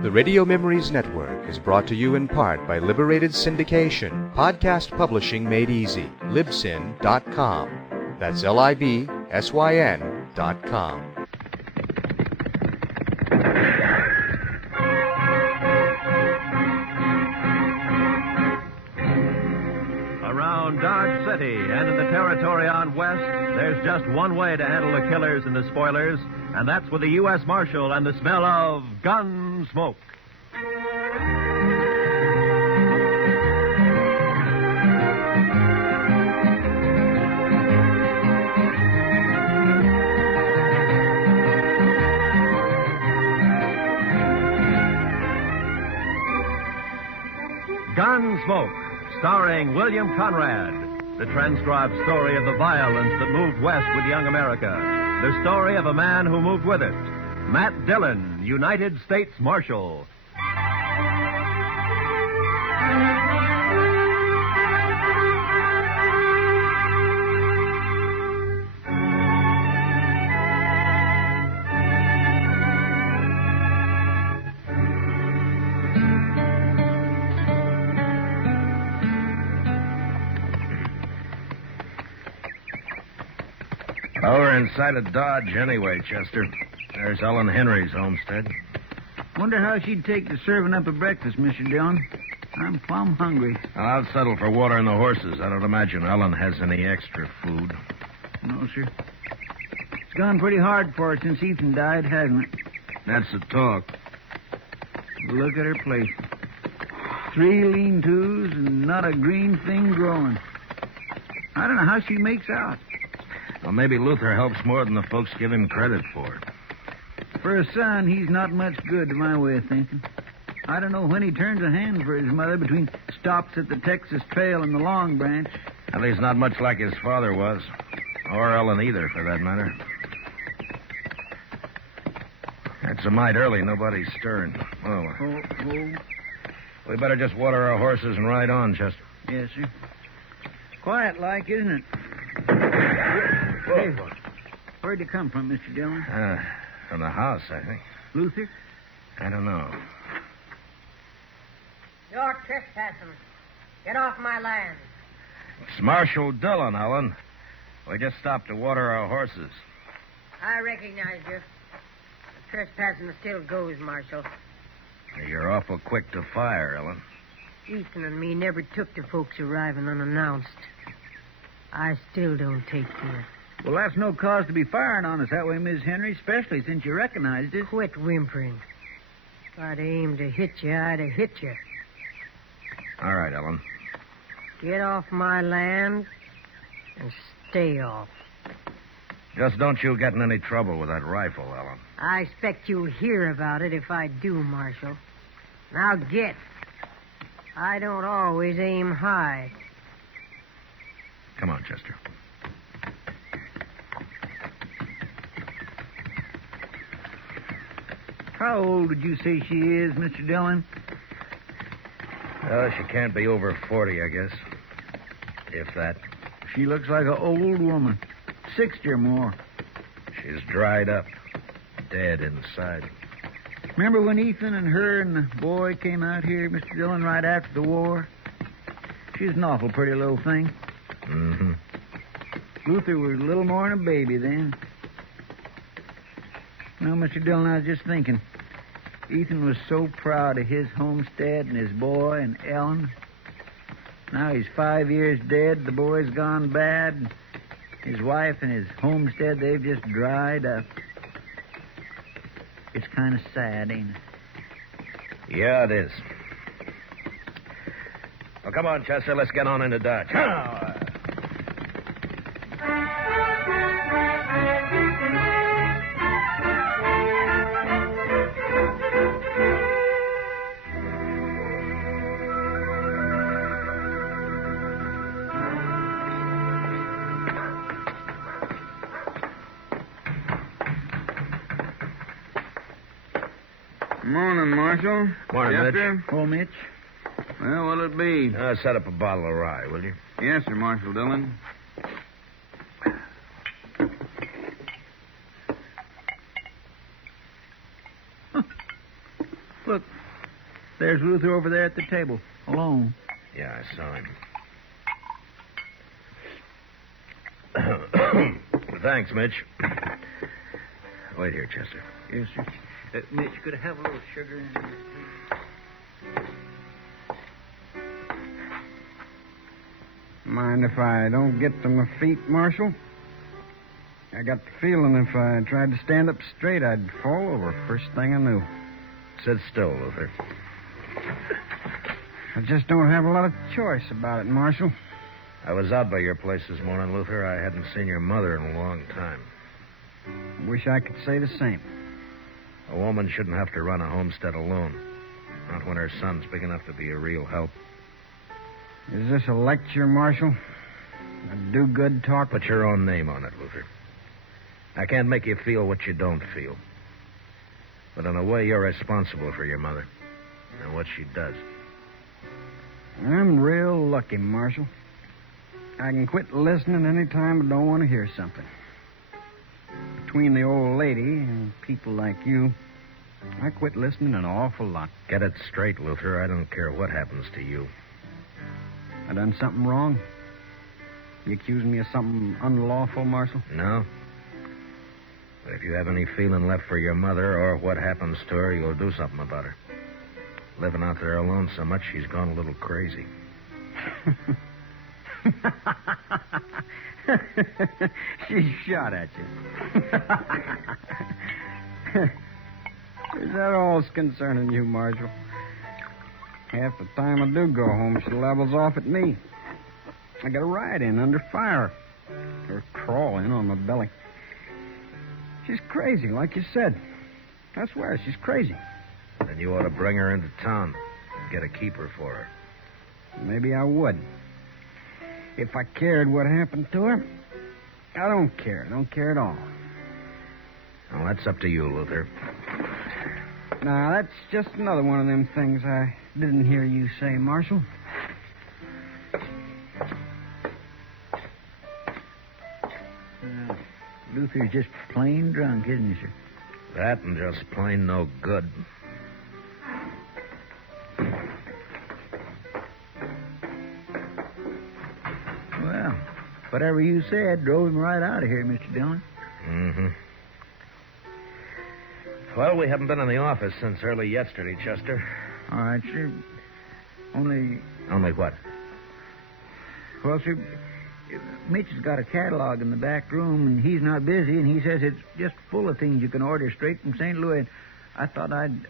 The Radio Memories Network is brought to you in part by Liberated Syndication, podcast publishing made easy, libsyn.com. That's libsyn.com. Around Dodge City and in the territory on West, there's just one way to handle the killers and the spoilers, and that's with a U.S. Marshal and the smell of Gunsmoke. Gunsmoke, starring William Conrad, the transcribed story of the violence that moved west with young America, the story of a man who moved with it, Matt Dillon, United States Marshal. Well, we're inside of Dodge anyway, Chester. There's Ellen Henry's homestead. Wonder how she'd take to serving up a breakfast, Mr. Dillon. I'm plumb hungry. Well, I'll settle for water and the horses. I don't imagine Ellen has any extra food. No, sir. It's gone pretty hard for her since Ethan died, hasn't it? That's the talk. Look at her place. 3 lean-tos and not a green thing growing. I don't know how she makes out. Well, maybe Luther helps more than the folks give him credit for. For a son, he's not much good to my way of thinking. I don't know when he turns a hand for his mother between stops at the Texas Trail and the Long Branch. Well, he's not much like his father was. Or Ellen either, for that matter. It's a mite early. Nobody's stirring. Oh. We better just water our horses and ride on, Chester. Yes, sir. Quiet like, isn't it? Hey, where'd you come from, Mr. Dillon? From the house, I think. Luther? I don't know. You're trespassing. Get off my land. It's Marshal Dillon, Ellen. We just stopped to water our horses. I recognize you. The trespassing still goes, Marshal. You're awful quick to fire, Ellen. Ethan and me never took to folks arriving unannounced. I still don't take to it. Well, that's no cause to be firing on us that way, Miss Henry, especially since you recognized us. Quit whimpering. If I'd aimed to hit you, I'd have hit you. All right, Ellen. Get off my land and stay off. Just don't you get in any trouble with that rifle, Ellen. I expect you'll hear about it if I do, Marshal. Now get. I don't always aim high. Come on, Chester. How old would you say she is, Mr. Dillon? Well, she can't be over 40, I guess. If that. She looks like an old woman. 60 or more. She's dried up. Dead inside. Remember when Ethan and her and the boy came out here, Mr. Dillon, right after the war? She's an awful pretty little thing. Mm-hmm. Luther was a little more than a baby then. No, Mr. Dillon, I was just thinking. Ethan was so proud of his homestead and his boy and Ellen. Now he's 5 years dead. The boy's gone bad. His wife and his homestead, they've just dried up. It's kind of sad, ain't it? Yeah, it is. Well, come on, Chester. Let's get on into Dodge. Morning, Marshal. Morning, Chester? Mitch. Oh, Mitch. Well, what'll it be? Set up a bottle of rye, will you? Yes, sir, Marshal Dillon. Look, there's Luther over there at the table, alone. Yeah, I saw him. Thanks, Mitch. Wait here, Chester. Yes, sir. Mitch, could I have a little sugar in this, please? Mind if I don't get to my feet, Marshal? I got the feeling if I tried to stand up straight, I'd fall over first thing I knew. Sit still, Luther. I just don't have a lot of choice about it, Marshal. I was out by your place this morning, Luther. I hadn't seen your mother in a long time. Wish I could say the same. A woman shouldn't have to run a homestead alone. Not when her son's big enough to be a real help. Is this a lecture, Marshal? A do-good talk? Put your own name on it, Luther. I can't make you feel what you don't feel. But in a way, you're responsible for your mother and what she does. I'm real lucky, Marshal. I can quit listening any time I don't want to hear something. Between the old lady and people like you, I quit listening an awful lot. Get it straight, Luther. I don't care what happens to you. I done something wrong? You accusing me of something unlawful, Marshal? No. But if you have any feeling left for your mother or what happens to her, you'll do something about her. Living out there alone so much, she's gone a little crazy. She shot at you. Is that all's concerning you, Marshal? Half the time I do go home, she levels off at me. I got a ride in under fire. Or crawl in on my belly. She's crazy, like you said. I swear, she's crazy. Then you ought to bring her into town. Get a keeper for her. Maybe I would. If I cared what happened to her, I don't care. I don't care at all. Well, that's up to you, Luther. Now, that's just another one of them things I didn't hear you say, Marshal. Luther's just plain drunk, isn't he, sir? That and just plain no good. Well, whatever you said drove him right out of here, Mr. Dillon. Mm-hmm. Well, we haven't been in the office since early yesterday, Chester. All right, sir. Only what? Well, sir, Mitch has got a catalog in the back room, and he's not busy, and he says it's just full of things you can order straight from St. Louis. I thought I'd...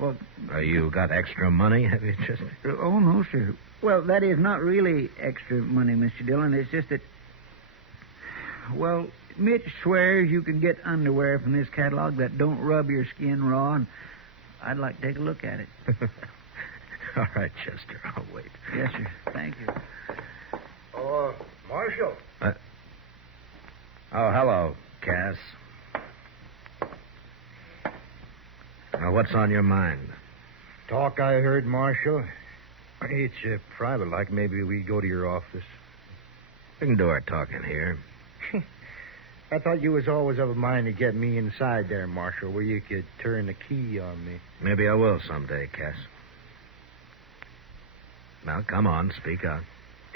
Well... You got extra money, have you, Chester? Oh, no, sir. Well, that is not really extra money, Mr. Dillon. It's just that... Well, Mitch swears you can get underwear from this catalog that don't rub your skin raw, and I'd like to take a look at it. All right, Chester, I'll wait. Yes, sir. Thank you. Oh, Marshal. Oh, hello, Cass. Now, what's on your mind? Talk I heard, Marshal. It's private, like maybe we go to your office. We can do our talking here. I thought you was always of a mind to get me inside there, Marshal, where you could turn the key on me. Maybe I will someday, Cass. Now, come on, speak out.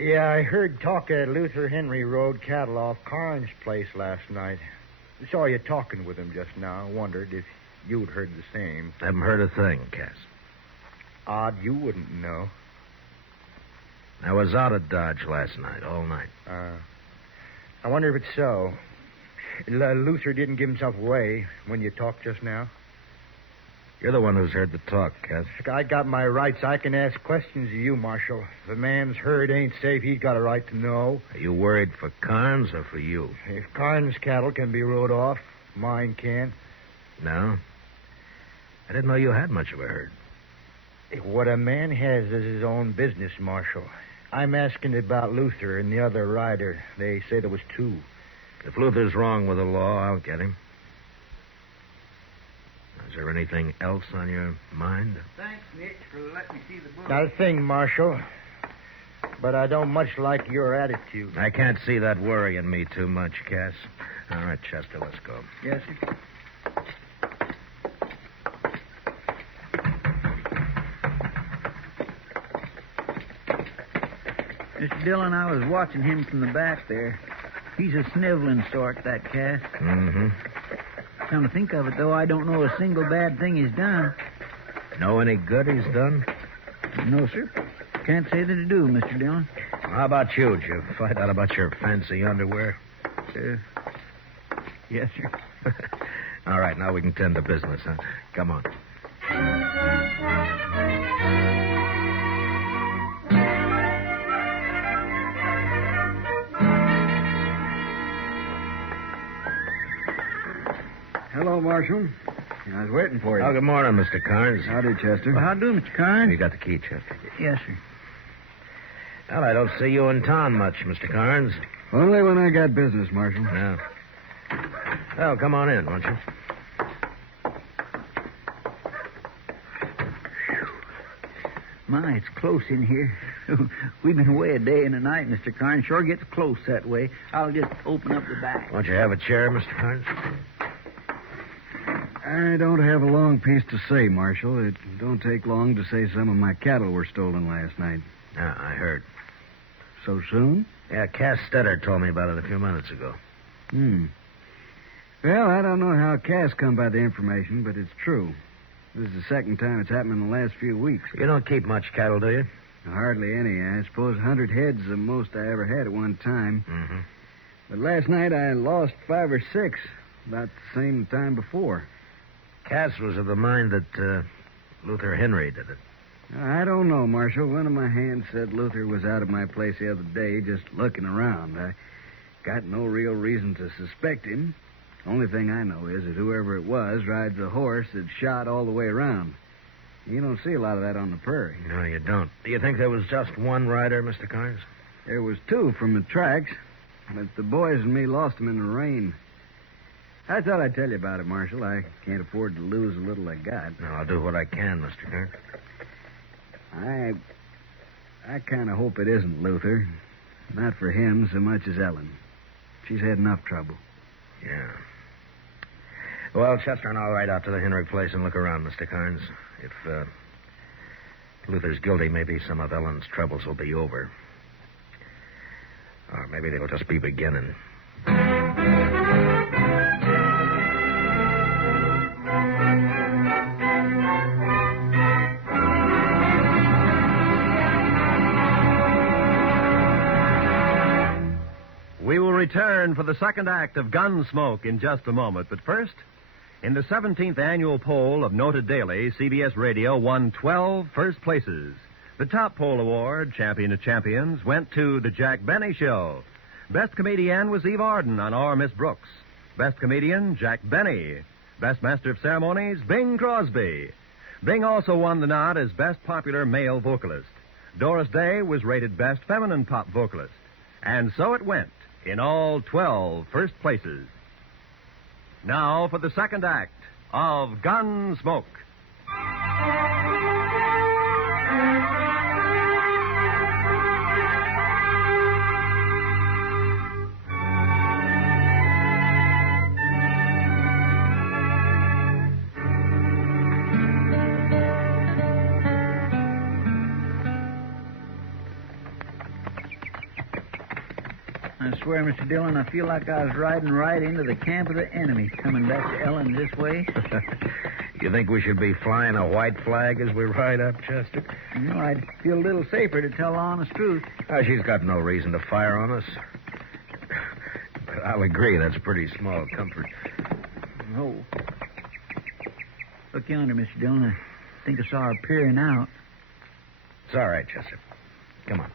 Yeah, I heard talk at Luther Henry Road cattle off Carnes' place last night. Saw you talking with him just now. Wondered if you'd heard the same. Haven't heard a thing, Cass. Odd you wouldn't know. I was out at Dodge last night, all night. I wonder if it's so. Luther didn't give himself away when you talked just now. You're the one who's heard the talk, Cass. I got my rights. I can ask questions of you, Marshal. If a man's herd ain't safe, he's got a right to know. Are you worried for Carnes or for you? If Carnes' cattle can be rode off, mine can. No? I didn't know you had much of a herd. What a man has is his own business, Marshal. I'm asking about Luther and the other rider. They say there was two. If Luther's wrong with the law, I'll get him. Is there anything else on your mind? Thanks, Mitch, for letting me see the book. Not a thing, Marshal. But I don't much like your attitude. I can't see that worrying me too much, Cass. All right, Chester, let's go. Yes, sir. Mr. Dillon, I was watching him from the back there. He's a sniveling sort, that Cass. Mm-hmm. Come to think of it, though, I don't know a single bad thing he's done. Know any good he's done? No, sir. Can't say that I do, Mr. Dillon. How about you? Did you find out about your fancy underwear? Yes, sir. All right, now we can tend to business, huh? Come on. Hello, Marshal. I was waiting for you. Oh, good morning, Mr. Carnes. Howdy, Chester. Well, how do, Mr. Carnes? You got the key, Chester. Yes, sir. Well, I don't see you in town much, Mr. Carnes. Only when I got business, Marshal. No. Well, come on in, won't you? My, it's close in here. We've been away a day and a night, Mr. Carnes. Sure gets close that way. I'll just open up the back. Won't you have a chair, Mr. Carnes? I don't have a long piece to say, Marshal. It don't take long to say some of my cattle were stolen last night. Yeah, I heard. So soon? Yeah, Cass Stetter told me about it a few minutes ago. Well, I don't know how Cass come by the information, but it's true. This is the second time it's happened in the last few weeks. You don't keep much cattle, do you? Hardly any. I suppose 100 head's the most I ever had at one time. Mm-hmm. But last night I lost 5 or 6, about the same time before. Cass was of the mind that Luther Henry did it. I don't know, Marshal. One of my hands said Luther was out of my place the other day just looking around. I got no real reason to suspect him. Only thing I know is that whoever it was rides a horse that's shot all the way around. You don't see a lot of that on the prairie. No, you don't. Do you think there was just one rider, Mr. Carnes? There was 2 from the tracks, but the boys and me lost them in the rain. I thought I'd tell you about it, Marshal. I can't afford to lose the little I got. No, I'll do what I can, Mr. Carnes. I kind of hope it isn't Luther. Not for him so much as Ellen. She's had enough trouble. Yeah. Well, Chester and I'll ride out to the Henry place and look around, Mr. Carnes. If Luther's guilty, maybe some of Ellen's troubles will be over. Or maybe they'll just be beginning. We will return for the second act of Gunsmoke in just a moment. But first, in the 17th annual poll of Noted Daily, CBS Radio won 12 first places. The top poll award, Champion of Champions, went to The Jack Benny Show. Best comedian was Eve Arden on Our Miss Brooks. Best comedian, Jack Benny. Best Master of Ceremonies, Bing Crosby. Bing also won the nod as Best Popular Male Vocalist. Doris Day was rated Best Feminine Pop Vocalist. And so it went in all 12 first places. Now for the second act of Gunsmoke. I swear, Mr. Dillon, I feel like I was riding right into the camp of the enemy, coming back to Ellen this way. You think we should be flying a white flag as we ride up, Chester? You know, I'd feel a little safer to tell the honest truth. She's got no reason to fire on us. But I'll agree, that's a pretty small comfort. Oh. Look yonder, Mr. Dillon. I think I saw her peering out. It's all right, Chester. Come on.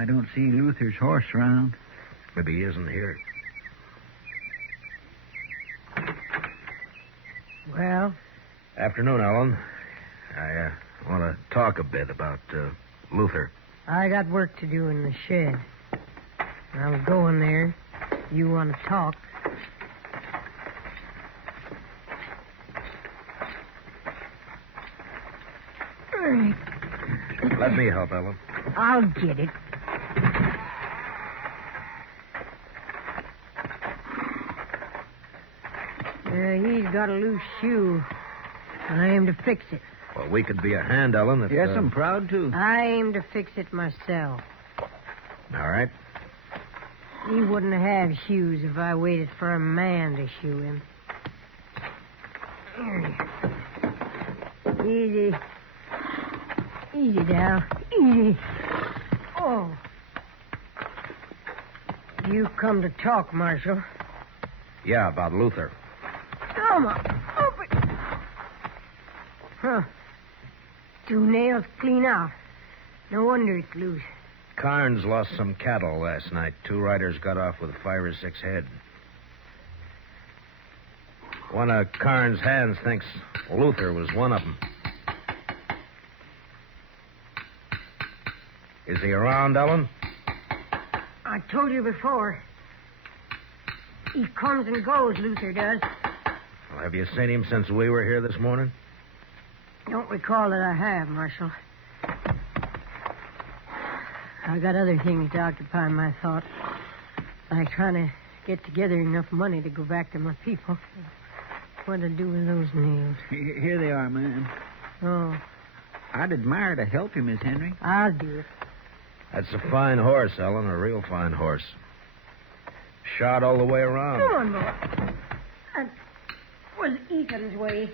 I don't see Luther's horse around. Maybe he isn't here. Well? Afternoon, Ellen. I want to talk a bit about Luther. I got work to do in the shed. I was going there. You want to talk? All right. Let me help, Ellen. I'll get it. got a loose shoe, and I aim to fix it. Well, we could be a hand, Ellen, if... Yes, I'm proud to. I aim to fix it myself. All right. He wouldn't have shoes if I waited for a man to shoe him. Easy. Easy now. Easy. Oh. You come to talk, Marshal. Yeah, about Luther. Come on. Open. Huh. 2 nails clean out. No wonder it's loose. Carnes lost some cattle last night. 2 riders got off with 5 or 6 head. One of Carnes' hands thinks Luther was one of them. Is he around, Ellen? I told you before. He comes and goes, Luther does. Well, have you seen him since we were here this morning? Don't recall that I have, Marshal. I got other things to occupy my thoughts, like trying to get together enough money to go back to my people. What to do with those nails? Here they are, ma'am. Oh, I'd admire to help you, Miss Henry. I'll do it. That's a fine horse, Ellen, a real fine horse. Shot all the way around. Come on, boy. That was Ethan's way.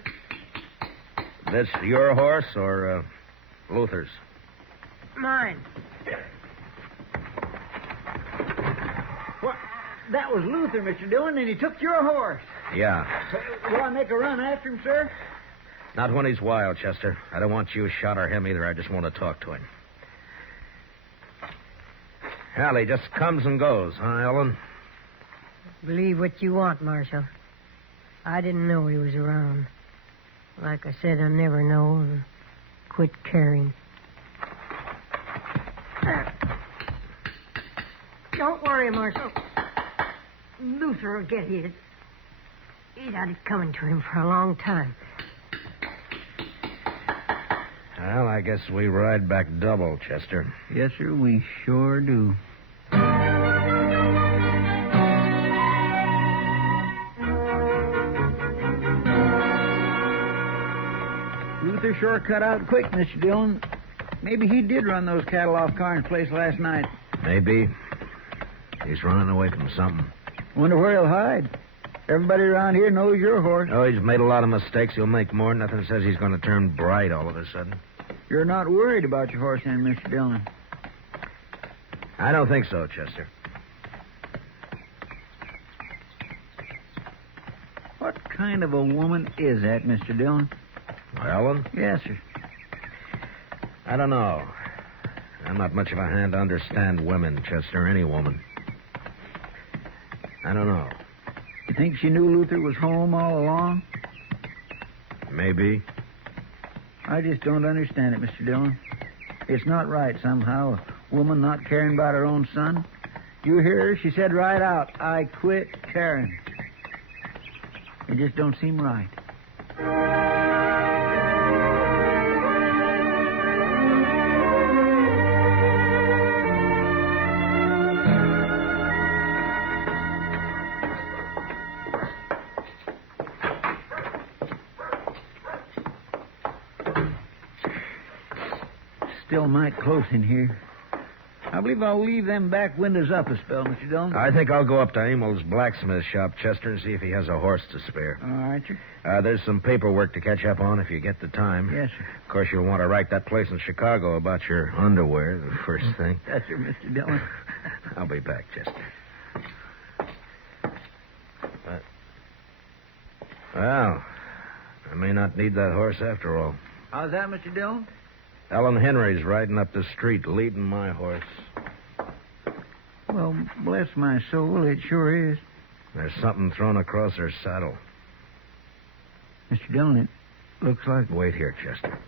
This your horse or Luther's? Mine. What? That was Luther, Mr. Dillon, and he took your horse. Yeah. Will I make a run after him, sir? Not when he's wild, Chester. I don't want you shot or him either. I just want to talk to him. Hell, he just comes and goes, huh, Ellen? Believe what you want, Marshal. I didn't know he was around. Like I said, I never know or quit caring. Don't worry, Marshal. Luther will get his. He's had it coming to him for a long time. Well, I guess we ride back double, Chester. Yes, sir, we sure do. Luther sure cut out quick, Mr. Dillon. Maybe he did run those cattle off Carnes' place last night. Maybe. He's running away from something. Wonder where he'll hide. Everybody around here knows your horse. Oh, he's made a lot of mistakes. He'll make more. Nothing says he's going to turn bright all of a sudden. You're not worried about your horse then, Mr. Dillon? I don't think so, Chester. What kind of a woman is that, Mr. Dillon? Ellen? Yes, sir. I don't know. I'm not much of a hand to understand women, Chester, any woman. I don't know. You think she knew Luther was home all along? Maybe. I just don't understand it, Mr. Dillon. It's not right somehow, a woman not caring about her own son. You hear her? She said right out, I quit caring. It just don't seem right. Still might close in here. I believe I'll leave them back windows up a spell, Mr. Dillon. I think I'll go up to Emil's blacksmith shop, Chester, and see if he has a horse to spare. All right, sir. There's some paperwork to catch up on if you get the time. Yes, sir. Of course, you'll want to write that place in Chicago about your underwear, the first thing. Yes, sir, Mr. Dillon. I'll be back, Chester. Well, I may not need that horse after all. How's that, Mr. Dillon? Ellen Henry's riding up the street, leading my horse. Well, bless my soul, it sure is. There's something thrown across her saddle. Mr. Dillon, it looks like... Wait here, Chester.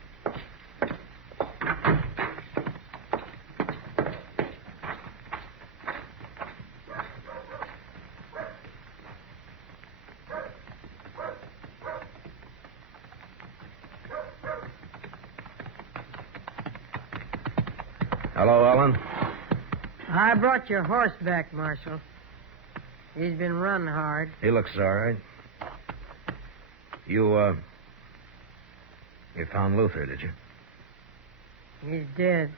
Hello, Ellen. I brought your horse back, Marshal. He's been run hard. He looks all right. You found Luther, did you? He's dead.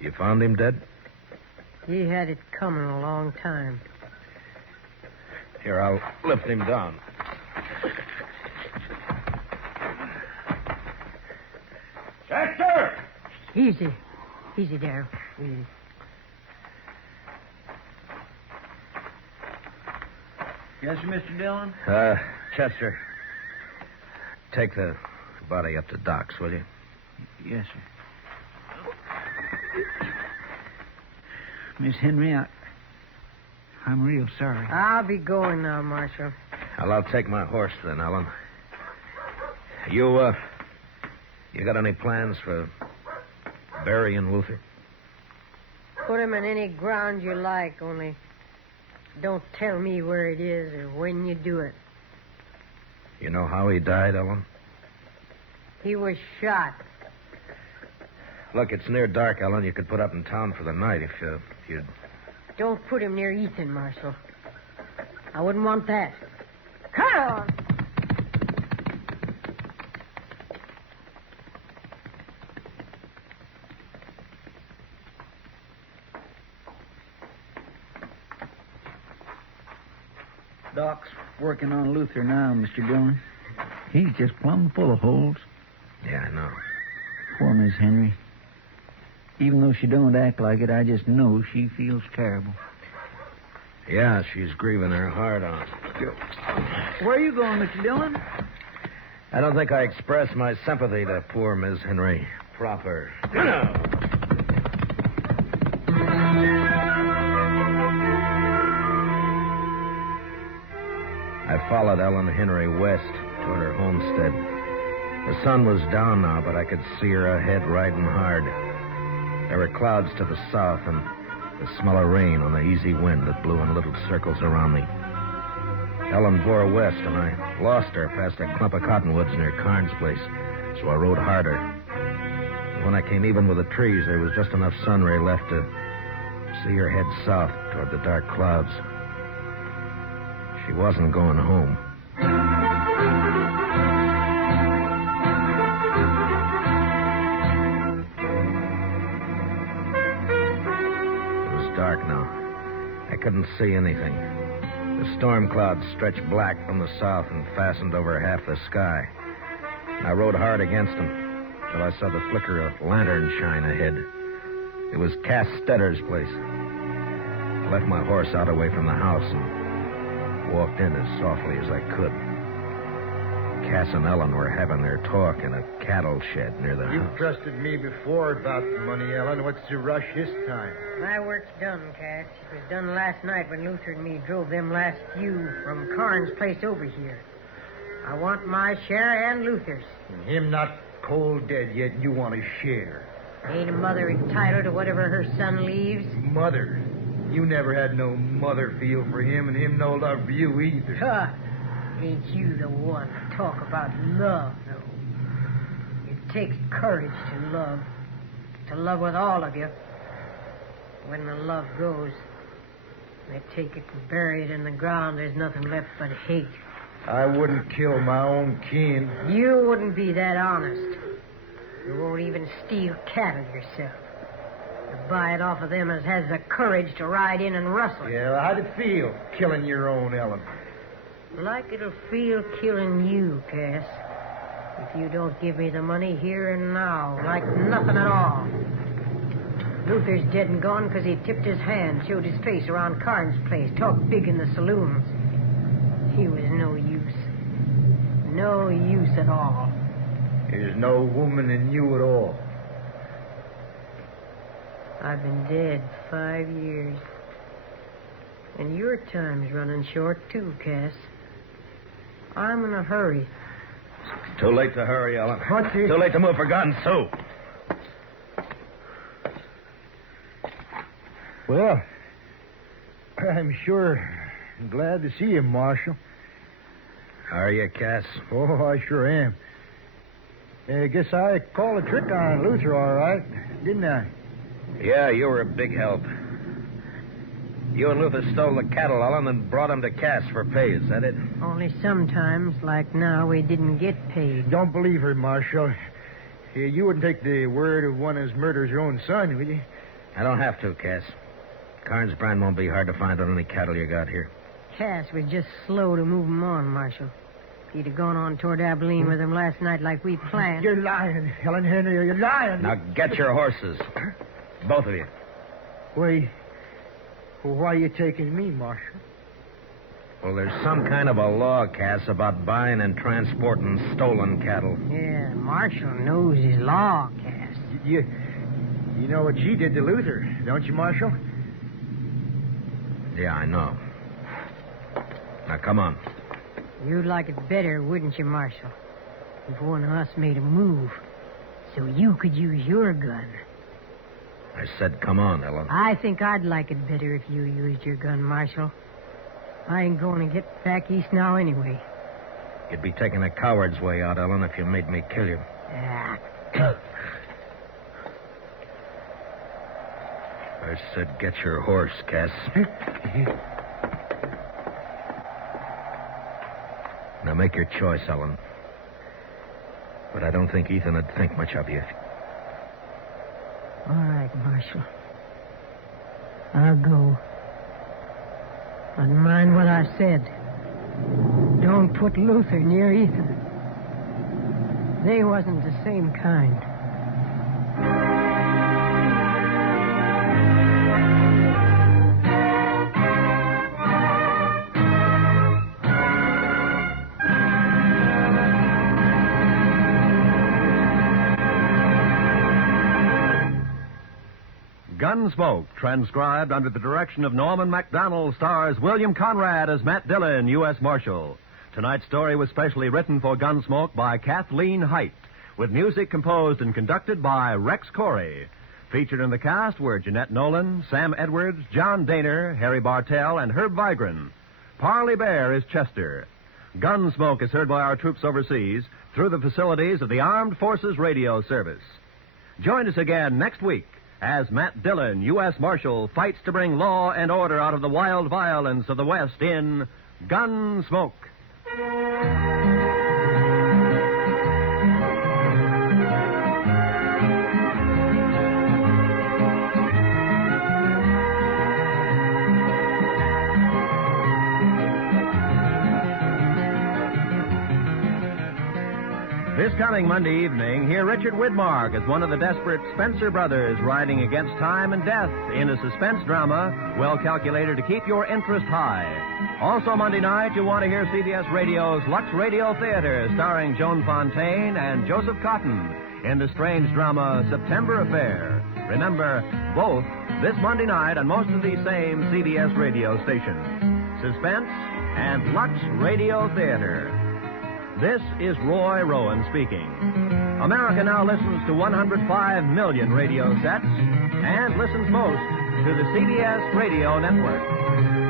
You found him dead? He had it coming a long time. Here, I'll lift him down. Chester! Easy. Easy, Darrell. Easy. Yes, sir, Mr. Dillon? Chester, take the body up to Doc's, will you? Yes, sir. Miss Henry, I'm real sorry. I'll be going now, Marshal. Well, I'll take my horse then, Ellen. You got any plans for burying Luther? Put him in any ground you like, only don't tell me where it is or when you do it. You know how he died, Ellen? He was shot. Look, it's near dark, Ellen. You could put up in town for the night if you'd... Don't put him near Ethan, Marshal. I wouldn't want that. Come on! Doc's working on Luther now, Mr. Dillon. He's just plumb full of holes. Yeah, I know. Poor Miss Henry. Even though she don't act like it, I just know she feels terrible. Yeah, she's grieving her heart out. Where are you going, Mr. Dillon? I don't think I expressed my sympathy to poor Miss Henry proper. I followed Ellen Henry west toward her homestead. The sun was down now, but I could see her ahead riding hard. There were clouds to the south and the smell of rain on the easy wind that blew in little circles around me. Ellen bore west, and I lost her past a clump of cottonwoods near Carnes' place, so I rode harder. And when I came even with the trees, there was just enough sun ray left to see her head south toward the dark clouds. She wasn't going home. Dark now. I couldn't see anything. The storm clouds stretched black from the south and fastened over half the sky. I rode hard against them till I saw the flicker of lantern shine ahead. It was Cass Stetter's place. I left my horse out away from the house and walked in as softly as I could. Cass and Ellen were having their talk in a cattle shed near the You've house. trusted me before about the money, Ellen. What's the rush this time? My work's done, Cass. It was done last night when Luther and me drove them last few from Carnes' place over here. I want my share and Luther's. And him not cold dead yet, and you want to share. Ain't a mother entitled to whatever her son leaves? Mother. You never had no mother feel for him, and him no love for you either. Huh. Ain't you the one to talk about love, though? It takes courage to love with all of you. When the love goes, they take it and bury it in the ground. There's nothing left but hate. I wouldn't kill my own kin. You wouldn't be that honest. You won't even steal cattle yourself. You buy it off of them as has the courage to ride in and rustle. Yeah, how'd it feel, killing your own Ellen? Like it'll feel killing you, Cass. If you don't give me the money here and now, like nothing at all. Luther's dead and gone because he tipped his hand, showed his face around Carnes' place, talked big in the saloons. He was no use. No use at all. There's no woman in you at all. I've been dead 5 years. And your time's running short, too, Cass. I'm in a hurry. Too late to hurry, Ellen. What's it? Too late to move for Gun Soup. Well, I'm sure glad to see you, Marshal. Are you, Cass? Oh, I sure am. I guess I called a trick on Luther, all right, didn't I? Yeah, you were a big help. You and Luther stole the cattle, Ellen, and brought them to Cass for pay. Is that it? Only sometimes, like now, we didn't get paid. Don't believe her, Marshal. You wouldn't take the word of one as murders your own son, would you? I don't have to, Cass. Carnes brand won't be hard to find on any cattle you got here. Cass was just slow to move 'em on, Marshal. If he'd have gone on toward Abilene with him last night like we planned. You're lying, Helen Henry. You're lying. Now get your horses. Both of you. Why are you taking me, Marshal? Well, there's some kind of a law, Cass, about buying and transporting stolen cattle. Yeah, Marshal knows his law, Cass. You know what she did to Luther, don't you, Marshal? Yeah, I know. Now, come on. You'd like it better, wouldn't you, Marshal, if one of us made a move so you could use your gun? I said, come on, Ellen. I think I'd like it better if you used your gun, Marshal. I ain't going to get back east now anyway. You'd be taking a coward's way out, Ellen, if you made me kill you. Ah. I said, get your horse, Cass. Now, make your choice, Ellen. But I don't think Ethan would think much of you. All right, Marshal. I'll go. But mind what I said. Don't put Luther near Ethan. They wasn't the same kind. Gunsmoke, transcribed under the direction of Norman MacDonald, stars William Conrad as Matt Dillon, U.S. Marshal. Tonight's story was specially written for Gunsmoke by Kathleen Height, with music composed and conducted by Rex Corey. Featured in the cast were Jeanette Nolan, Sam Edwards, John Daner, Harry Bartell, and Herb Vigran. Parley Bear is Chester. Gunsmoke is heard by our troops overseas through the facilities of the Armed Forces Radio Service. Join us again next week as Matt Dillon, U.S. Marshal, fights to bring law and order out of the wild violence of the West in Gunsmoke. This coming Monday evening, hear Richard Widmark as one of the desperate Spencer brothers riding against time and death in a suspense drama well calculated to keep your interest high. Also Monday night, you'll want to hear CBS Radio's Lux Radio Theater starring Joan Fontaine and Joseph Cotton in the strange drama September Affair. Remember, both this Monday night on most of these same CBS radio stations. Suspense and Lux Radio Theater. This is Roy Rowan speaking. America now listens to 105 million radio sets and listens most to the CBS Radio Network.